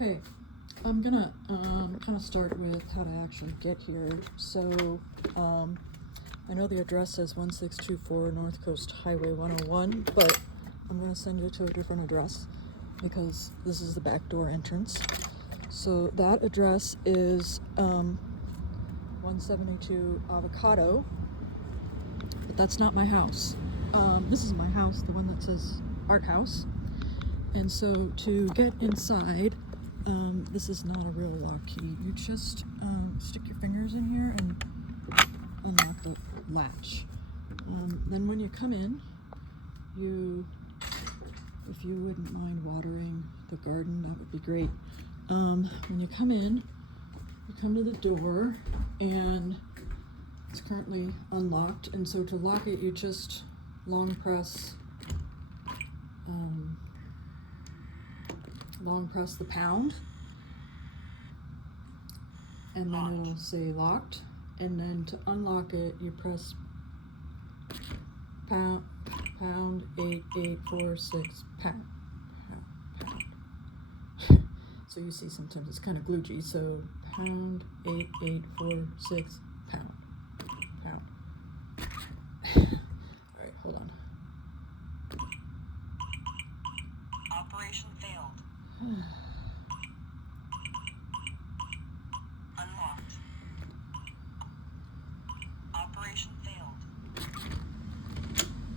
Okay, I'm gonna kind of start with how to actually get here. So, I know the address says 1624 North Coast Highway 101, but I'm gonna send you to a different address because this is the back door entrance. So that address is 172 Avocado, but that's not my house. This is my house, the one that says Art House. And so to get inside, this is not a real lock key. You just stick your fingers in here and unlock the latch. Then when you come in, if you wouldn't mind watering the garden, that would be great. When you come in, you come to the door, and it's currently unlocked. And so to lock it, you just long press the pound, and then it'll say locked. And then to unlock it, you press pound 8846 pound. So you see sometimes it's kind of gloogey. So pound 8846 pound. All right, hold on. Operation failed. Unlocked. Operation failed.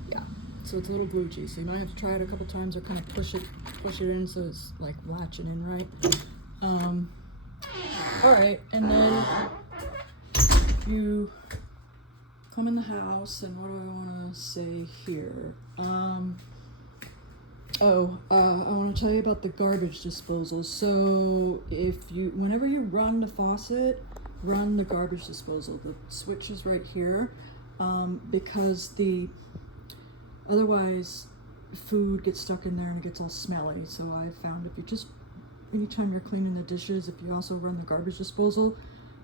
Yeah, so it's a little gloogey. So you might have to try it a couple times or kind of push it in so it's like latching in right. All right, and then you come in the house, and what do I want to say here? I want to tell you about the garbage disposal. So whenever you run the faucet, run the garbage disposal. The switch is right here, because otherwise food gets stuck in there and it gets all smelly. So I found anytime you're cleaning the dishes, if you also run the garbage disposal,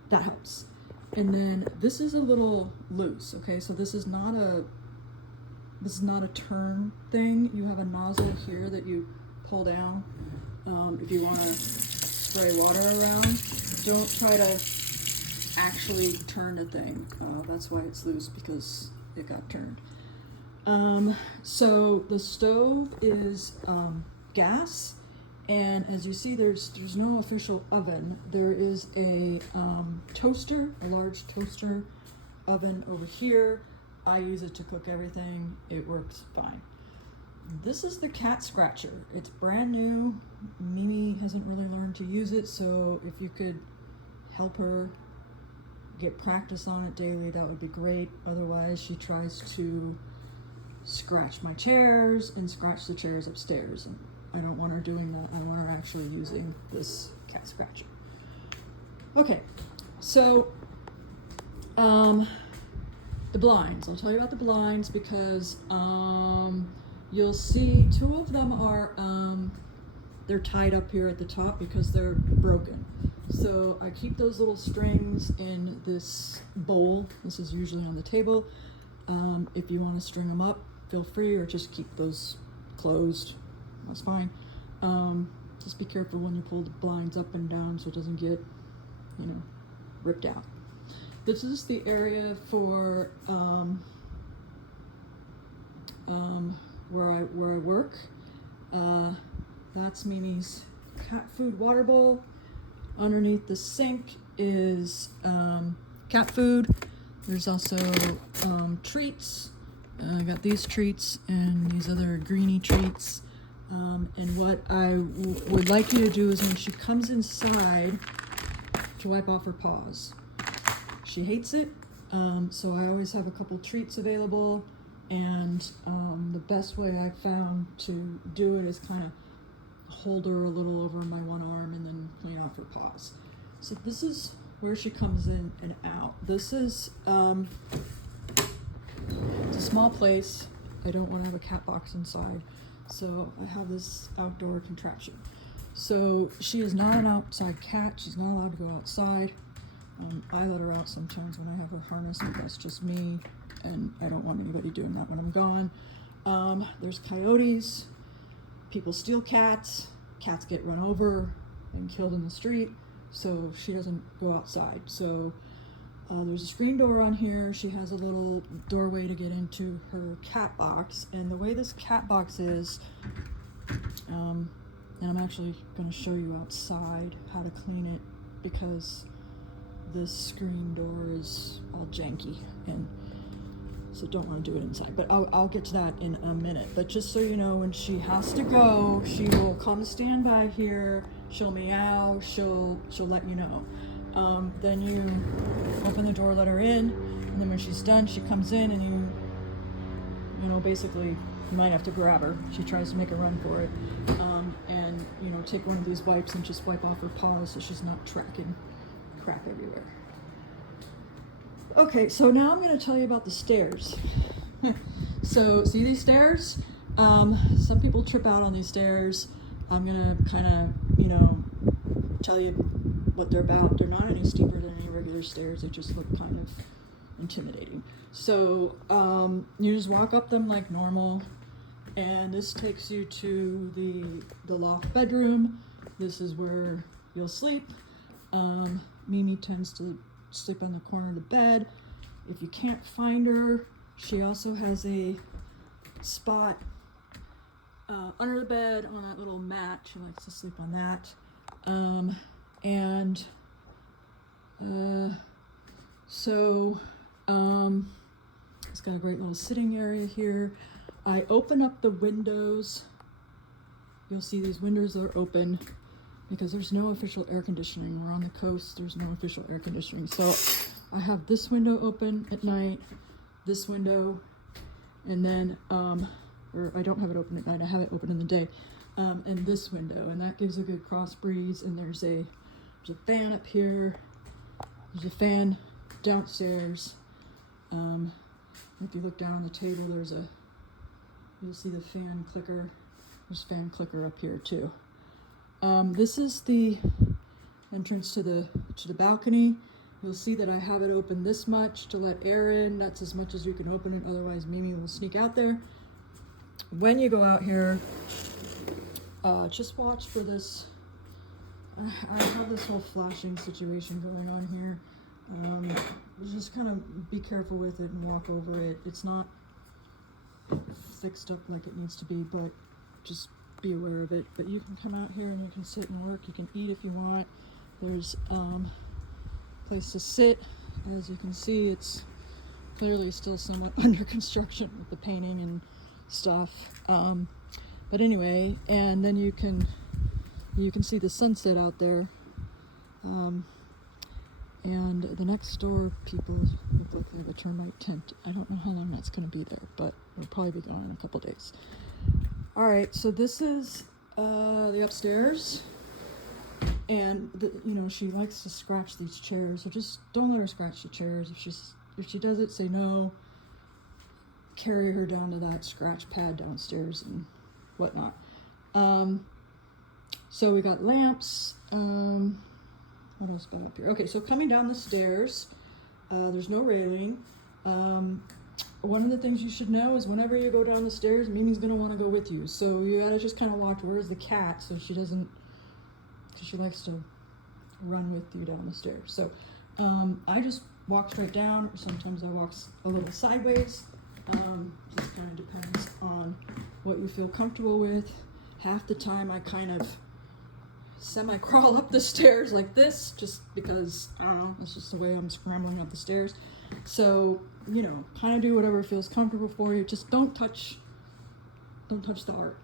that helps. And then this is a little loose, okay? So this is not a turn thing. You have a nozzle here that you pull down if you want to spray water around. Don't try to actually turn the thing. That's why it's loose, because it got turned. So the stove is gas, and as you see, there's no official oven. There is a toaster, a large toaster oven over here. I use it to cook everything. It works fine. This is the cat scratcher. It's brand new. Mimi hasn't really learned to use it, so if you could help her get practice on it daily, that would be great. Otherwise, she tries to scratch my chairs and scratch the chairs upstairs, and I don't want her doing that. I want her actually using this cat scratcher. Okay, so the blinds. I'll tell you about the blinds because you'll see two of them are they're tied up here at the top because they're broken. So I keep those little strings in this bowl. This is usually on the table. If you want to string them up, feel free, or just keep those closed. That's fine. Just be careful when you pull the blinds up and down so it doesn't get, ripped out. This is the area for where I work. That's Mimi's cat food water bowl. Underneath the sink is cat food. There's also treats. I got these treats and these other greeny treats. And what I would like you to do is when she comes inside, to wipe off her paws. She hates it, so I always have a couple treats available, and the best way I found to do it is kind of hold her a little over my one arm and then clean off her paws. So this is where she comes in and out. This is it's a small place. I don't want to have a cat box inside, so I have this outdoor contraption. So she is not an outside cat. She's not allowed to go outside. I let her out sometimes when I have her harnessed, but that's just me, and I don't want anybody doing that when I'm gone. There's coyotes. People steal cats. Cats get run over. been killed in the street, so she doesn't go outside. So there's a screen door on here. She has a little doorway to get into her cat box, and the way this cat box is, and I'm actually going to show you outside how to clean it, because this screen door is all janky, and so don't want to do it inside, but I'll get to that in a minute. But just so you know, when she has to go, she will come stand by here, she'll meow, she'll let you know. Then you open the door, let her in, and then when she's done, she comes in, and you know, basically, you might have to grab her. She tries to make a run for it. And, you know, take one of these wipes and just wipe off her paws so she's not tracking crap everywhere. Okay, so now I'm going to tell you about the stairs. So, see these stairs? Some people trip out on these stairs. I'm going to kind of, you know, tell you what they're about. They're not any steeper than any regular stairs. They just look kind of intimidating. So, you just walk up them like normal. And this takes you to the loft bedroom. This is where you'll sleep. Mimi tends to sleep on the corner of the bed. If you can't find her, she also has a spot under the bed on that little mat. She likes to sleep on that. It's got a great little sitting area here. I open up the windows. You'll see these windows are open because there's no official air conditioning. We're on the coast, there's no official air conditioning. So I have this window open at night, this window, and then, or I don't have it open at night, I have it open in the day, and this window, and that gives a good cross breeze. And there's a fan up here, there's a fan downstairs. If you look down on the table, you'll see the fan clicker. There's a fan clicker up here too. This is the entrance to the balcony. You'll see that I have it open this much to let air in. That's as much as you can open it, otherwise Mimi will sneak out there. When you go out here, just watch for this. I have this whole flashing situation going on here. Just kind of be careful with it and walk over it. It's not fixed up like it needs to be, but just be aware of it. But you can come out here and you can sit and work. You can eat if you want. There's place to sit. As you can see, it's clearly still somewhat under construction with the painting and stuff. But anyway, and then you can see the sunset out there. And the next door people look like they have a termite tent. I don't know how long that's going to be there, but it'll probably be gone in a couple days. All right, so this is the upstairs, and you know, she likes to scratch these chairs, so just don't let her scratch the chairs. If she does it, say no. Carry her down to that scratch pad downstairs and whatnot. So we got lamps. What else about up here? Okay, so coming down the stairs, there's no railing. One of the things you should know is whenever you go down the stairs, Mimi's gonna want to go with you. So you gotta just kind of watch where's the cat, so she doesn't, because she likes to run with you down the stairs. So I just walk straight down. Sometimes I walk a little sideways. Just kind of depends on what you feel comfortable with. Half the time I kind of semi-crawl up the stairs like this, just because, I don't know, it's just the way I'm scrambling up the stairs. So, you know, kind of do whatever feels comfortable for you. Just don't touch the art.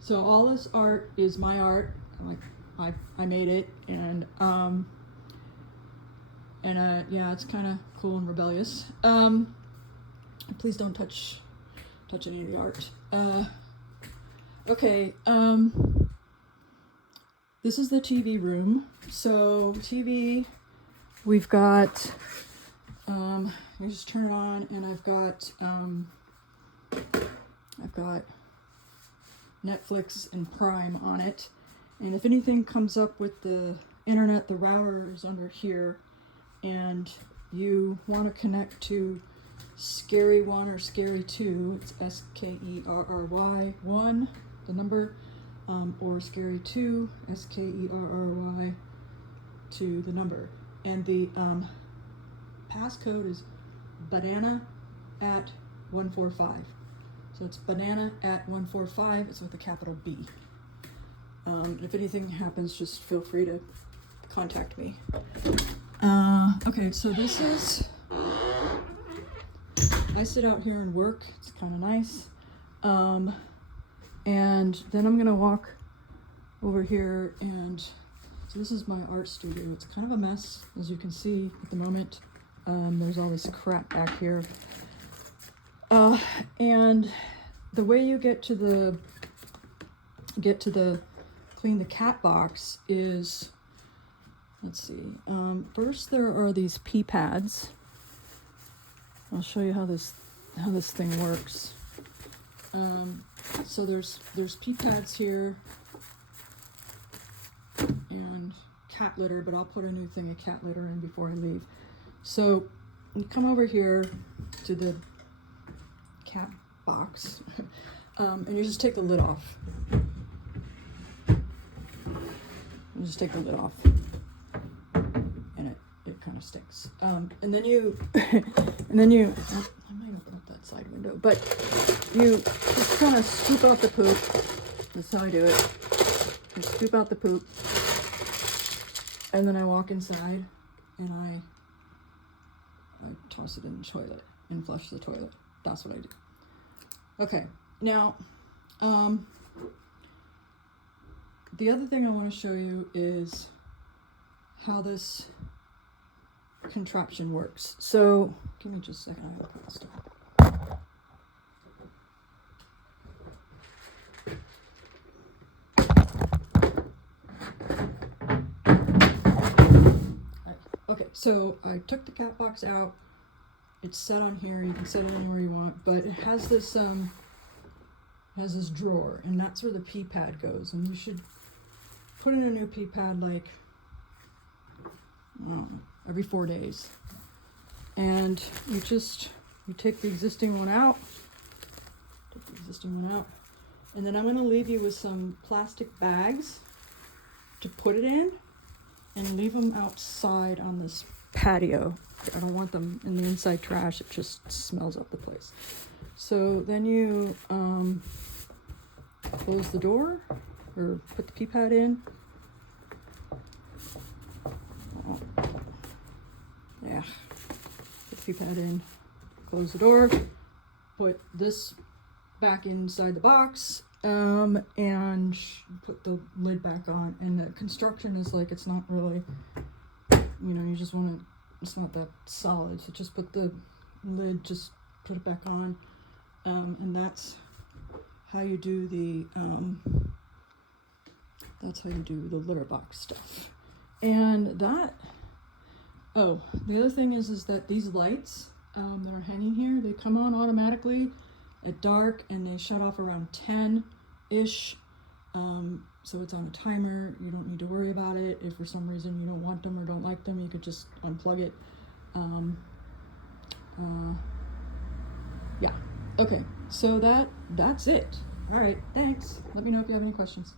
So all this art is my art. I made it, and yeah, it's kind of cool and rebellious. Please don't touch any of the art. Okay, this is the TV room. So TV, we've got, you just turn it on, and I've got Netflix and Prime on it. And if anything comes up with the internet, the router is under here, and you want to connect to Scary 1 or Scary 2, it's SKERRY 1, the number. or Skerry2, SKERRY, to the number. And the passcode is banana at 145. So it's banana at 145. It's with a capital B. If anything happens, just feel free to contact me. Okay, so this is, I sit out here and work. It's kind of nice. And then I'm gonna walk over here, and so this is my art studio. It's kind of a mess, as you can see at the moment. There's all this crap back here. And the way you get to the clean the cat box is, let's see, first there are these pee pads. I'll show you how this thing works. So there's pee pads here and cat litter, but I'll put a new thing of cat litter in before I leave. So you come over here to the cat box, and you just take the lid off. You just take the lid off, and it kind of stinks. And then you, I might open up that side window, but you just kind of scoop out the poop. That's how I do it. I scoop out the poop, and then I walk inside, and I toss it in the toilet and flush the toilet. That's what I do. Okay, now, the other thing I want to show you is how this contraption works. So, give me just a second, I have to put this down. Okay, so I took the cat box out. It's set on here. You can set it anywhere you want, but it has this drawer, and that's where the pee pad goes. And you should put in a new pee pad like, I don't know, every 4 days. And you take the existing one out. And then I'm going to leave you with some plastic bags to put it in, and leave them outside on this patio. I don't want them in the inside trash. It just smells up the place. So then you close the door, or put the pee pad in. Oh. Yeah. Put the pee pad in, close the door, put this back inside the box, and put the lid back on. And the construction is like, it's not really, you just want to, it's not that solid, so just put the lid, just put it back on, and that's how you do the litter box stuff. And that, the other thing is that these lights that are hanging here, they come on automatically at dark, and they shut off around 10-ish. So it's on a timer. You don't need to worry about it. If for some reason you don't want them or don't like them, you could just unplug it. Yeah. Okay. So that's it. All right. Thanks. Let me know if you have any questions.